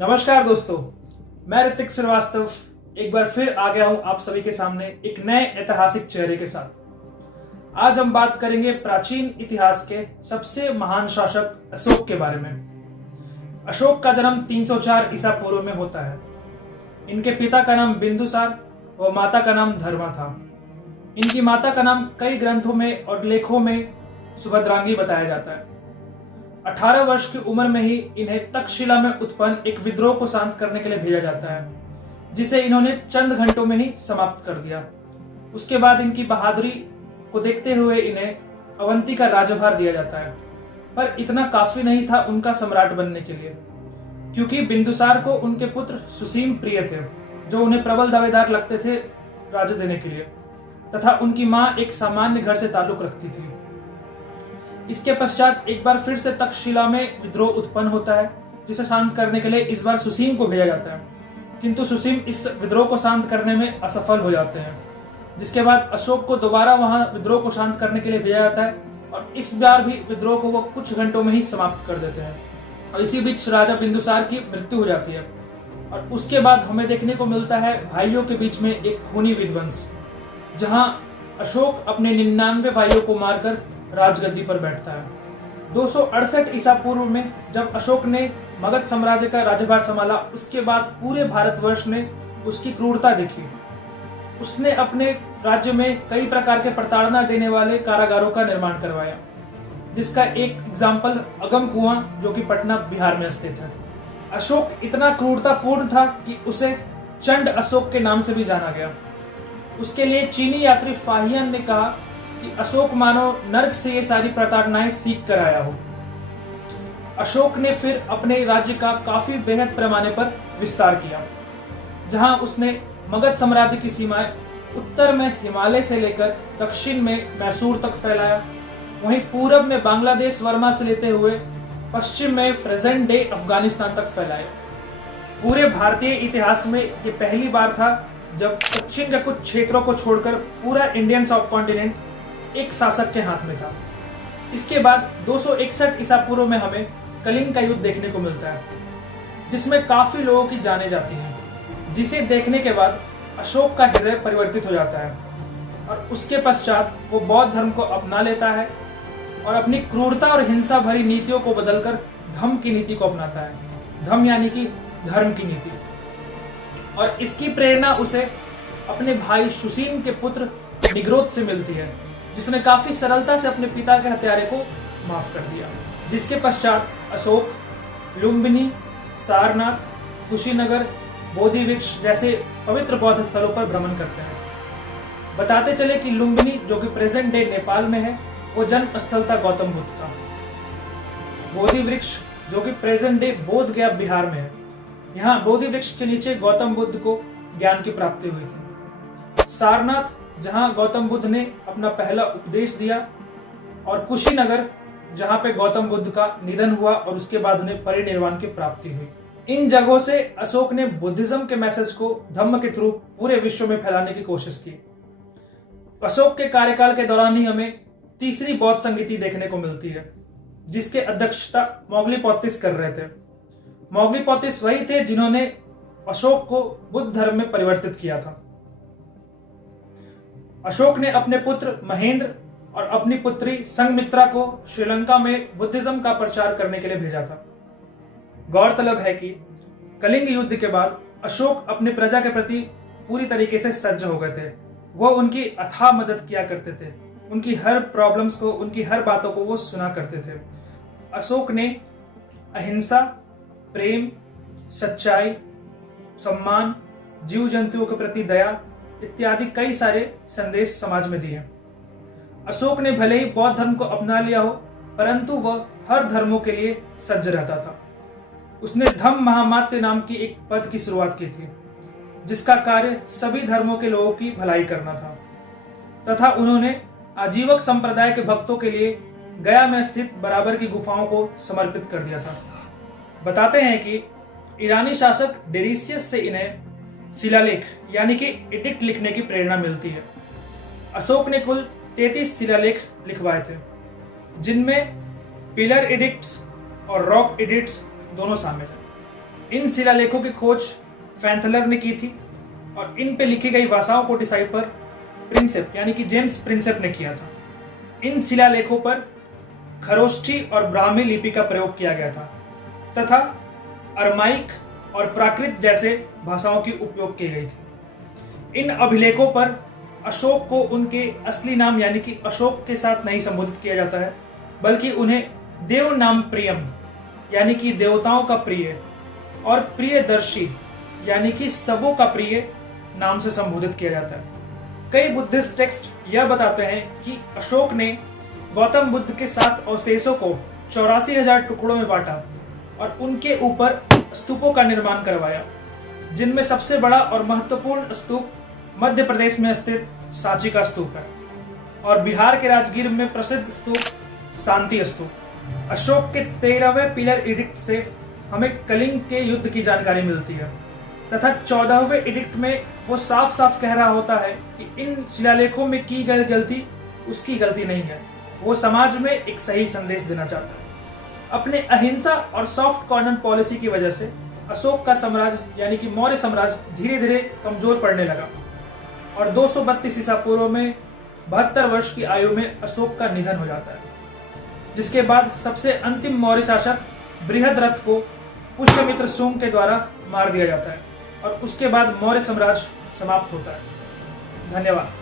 नमस्कार दोस्तों, मैं ऋतिक श्रीवास्तव एक बार फिर आ गया हूं आप सभी के सामने एक नए ऐतिहासिक चेहरे के साथ। आज हम बात करेंगे प्राचीन इतिहास के सबसे महान शासक अशोक के बारे में। अशोक का जन्म 304 ईसा पूर्व में होता है। इनके पिता का नाम बिंदुसार व माता का नाम धर्मा था। इनकी माता का नाम कई ग्रंथों में और लेखों में सुभद्रांगी बताया जाता है। 18 वर्ष की उम्र में ही इन्हें तक्षशिला में उत्पन्न एक विद्रोह को शांत करने के लिए भेजा जाता है, जिसे इन्होंने चंद घंटों में ही समाप्त कर दिया। उसके बाद इनकी बहादुरी को देखते हुए इन्हें अवंती का राज्यभार दिया जाता है, पर इतना काफी नहीं था उनका सम्राट बनने के लिए, क्योंकि बिंदुसार को उनके पुत्र सुसीम प्रिय थे, जो उन्हें प्रबल दावेदार लगते थे राज्य देने के लिए, तथा उनकी मां एक सामान्य घर से ताल्लुक रखती थी। इसके पश्चात एक बार फिर से तक्षशिला में विद्रोह उत्पन्न होता है, जिसे शांत करने के लिए इस बार सुसीम को भेजा जाता है, किंतु सुसीम इस विद्रोह को शांत करने में असफल हो जाते हैं। जिसके बाद अशोक को दोबारा वहां विद्रोह को शांत करने के लिए भेजा जाता है और इस बार भी विद्रोह को वो कुछ घंटों में ही समाप्त कर देते हैं। और इसी बीच राजा बिंदुसार की मृत्यु हो जाती है और उसके बाद हमें देखने को मिलता है भाइयों के बीच में एक खूनी विध्वंस, जहां अशोक अपने 99 भाइयों को मारकर राजगद्दी पर बैठता है। 268 ईसा पूर्व में जब अशोक ने मगध साम्राज्य का राज्यभार संभाला, उसके बाद पूरे भारतवर्ष ने उसकी क्रूरता देखी। उसने अपने राज्य में कई प्रकार के प्रताड़ना देने वाले कारागारों का निर्माण करवाया, जिसका एक एग्जाम्पल अगम कुआं, जो कि पटना बिहार में स्थित है। अशोक इतना क्रूरतापूर्ण था कि उसे चंड अशोक के नाम से भी जाना गया। उसके लिए चीनी यात्री फाहियान ने कहा कि अशोक मानो नर्क से ये सारी प्रताड़नाएं सीख कर आया हो। अशोक ने फिर अपने राज्य का काफी बेहद पैमाने पर विस्तार किया, जहां उसने मगध साम्राज्य की सीमाएं उत्तर में हिमालय से लेकर दक्षिण में मैसूर तक फैलाया। वहीं पूरब में बांग्लादेश वर्मा से लेते हुए पश्चिम में प्रेजेंट डे अफगानिस्तान तक फैलाया। पूरे भारतीय इतिहास में ये पहली बार था जब दक्षिण के कुछ क्षेत्रों को छोड़कर पूरा इंडियन सब कॉन्टिनेंट एक शासक के हाथ में था। इसके बाद 261 ईसा पूर्व में हमें कलिंग का युद्ध देखने को मिलता है, जिसमें काफी लोगों की जानें जाती हैं, जिसे देखने के बाद अशोक का हृदय परिवर्तित हो जाता है और उसके पश्चात वो बौद्ध धर्म को अपना लेता है और अपनी क्रूरता और हिंसा भरी नीतियों को बदलकर धम्म की नीति को अपनाता है। धम्म यानी कि धर्म की नीति। और इसकी प्रेरणा उसे अपने भाई सुसीम के पुत्र निग्रोध से मिलती है, जिसने काफी सरलता से अपने पिता के हत्यारे को माफ कर दिया। जिसके पश्चात अशोक लुम्बिनी, सारनाथ, कुशीनगर, बोधि वृक्ष जैसे पवित्र बौद्ध स्थलों पर भ्रमण करते हैं। बताते चले कि लुम्बिनी, जो कि प्रेजेंट डे नेपाल में है, वो जन्म स्थल था गौतम बुद्ध का। बोधि वृक्ष, जो कि प्रेजेंट डे बोध गया बिहार में है, यहाँ बोधि वृक्ष के नीचे गौतम बुद्ध को ज्ञान की प्राप्ति हुई थी। सारनाथ, जहां गौतम बुद्ध ने अपना पहला उपदेश दिया, और कुशीनगर, जहां पे गौतम बुद्ध का निधन हुआ और उसके बाद उन्हें परिनिर्वाण की प्राप्ति हुई। इन जगहों से अशोक ने बुद्धिज्म के मैसेज को धम्म के थ्रू पूरे विश्व में फैलाने की कोशिश की। अशोक के कार्यकाल के दौरान ही हमें तीसरी बौद्ध संगीति देखने को मिलती है, जिसके अध्यक्षता मोगलीपोतिस कर रहे थे। मोगलीपोतिस वही थे जिन्होंने अशोक को बुद्ध धर्म में परिवर्तित किया था। अशोक ने अपने पुत्र महेंद्र और अपनी पुत्री संघमित्रा को श्रीलंका में बुद्धिज्म का प्रचार करने के लिए भेजा था। गौरतलब है कि कलिंग युद्ध के बाद अशोक अपने प्रजा के प्रति पूरी तरीके से सज्ज हो गए थे। वो उनकी अथाह मदद किया करते थे, उनकी हर प्रॉब्लम्स को, उनकी हर बातों को वो सुना करते थे। अशोक ने अहिंसा, प्रेम, सच्चाई, सम्मान, जीव जंतुओं के प्रति दया इत्यादि कई सारे संदेश समाज में दिए। अशोक ने भले ही बौद्ध धर्म को अपना लिया हो, परंतु वह हर धर्मों के लिए सज्ज रहता था। उसने धम्म महामात्य नाम की एक पद की शुरुआत की थी, जिसका कार्य सभी धर्मों के लोगों की भलाई करना था, तथा उन्होंने आजीवक संप्रदाय के भक्तों के लिए गया में स्थित बराबर की गुफाओं को समर्पित कर दिया था। बताते हैं कि ईरानी शासक डेरिसियस से इन्हें शिलालेख यानी कि एडिक्ट लिखने की प्रेरणा मिलती है। अशोक ने कुल 33 शिलालेख लिखवाए थे, जिनमें पिलर एडिक्ट्स और रॉक एडिक्ट्स दोनों शामिल हैं। इन शिलालेखों की खोज फैंथलर ने की थी और इन पे लिखी गई भाषाओं को डिसाइफर प्रिंसेप यानी कि जेम्स प्रिंसेप ने किया था। इन शिलालेखों पर खरोष्ठी और ब्राह्मी लिपि का प्रयोग किया गया था तथा अरमाइक और प्राकृत जैसे भाषाओं की उपयोग की गई थी। इन अभिलेखों पर अशोक को उनके असली नाम यानी कि अशोक के साथ नहीं संबोधित किया जाता है, बल्कि उन्हें देव नाम प्रियम यानी कि देवताओं का प्रिय और प्रियदर्शी यानी कि सबों का प्रिय नाम से संबोधित किया जाता है। कई बुद्धिस्ट टेक्स्ट यह बताते हैं कि अशोक ने गौतम बुद्ध के 7 अवशेषों को 84,000 टुकड़ों में बांटा और उनके ऊपर स्तूपों का निर्माण करवाया, जिनमें सबसे बड़ा और महत्वपूर्ण स्तूप मध्य प्रदेश में स्थित सांची का स्तूप है और बिहार के राजगीर में प्रसिद्ध स्तूप शांति स्तूप। अशोक के 13वें पिलर एडिक्ट से हमें कलिंग के युद्ध की जानकारी मिलती है तथा 14वें एडिक्ट में वो साफ साफ कह रहा होता है कि इन शिलालेखों में की गई गलती उसकी गलती नहीं है, वो समाज में एक सही संदेश देना चाहता है। अपने अहिंसा और सॉफ्ट कॉर्नर पॉलिसी की वजह से अशोक का साम्राज्य यानी कि मौर्य साम्राज्य धीरे धीरे कमजोर पड़ने लगा और 232 ईसा पूर्व में 72 वर्ष की आयु में अशोक का निधन हो जाता है, जिसके बाद सबसे अंतिम मौर्य शासक बृहद्रथ को पुष्यमित्र शुंग के द्वारा मार दिया जाता है और उसके बाद मौर्य साम्राज्य समाप्त होता है। धन्यवाद।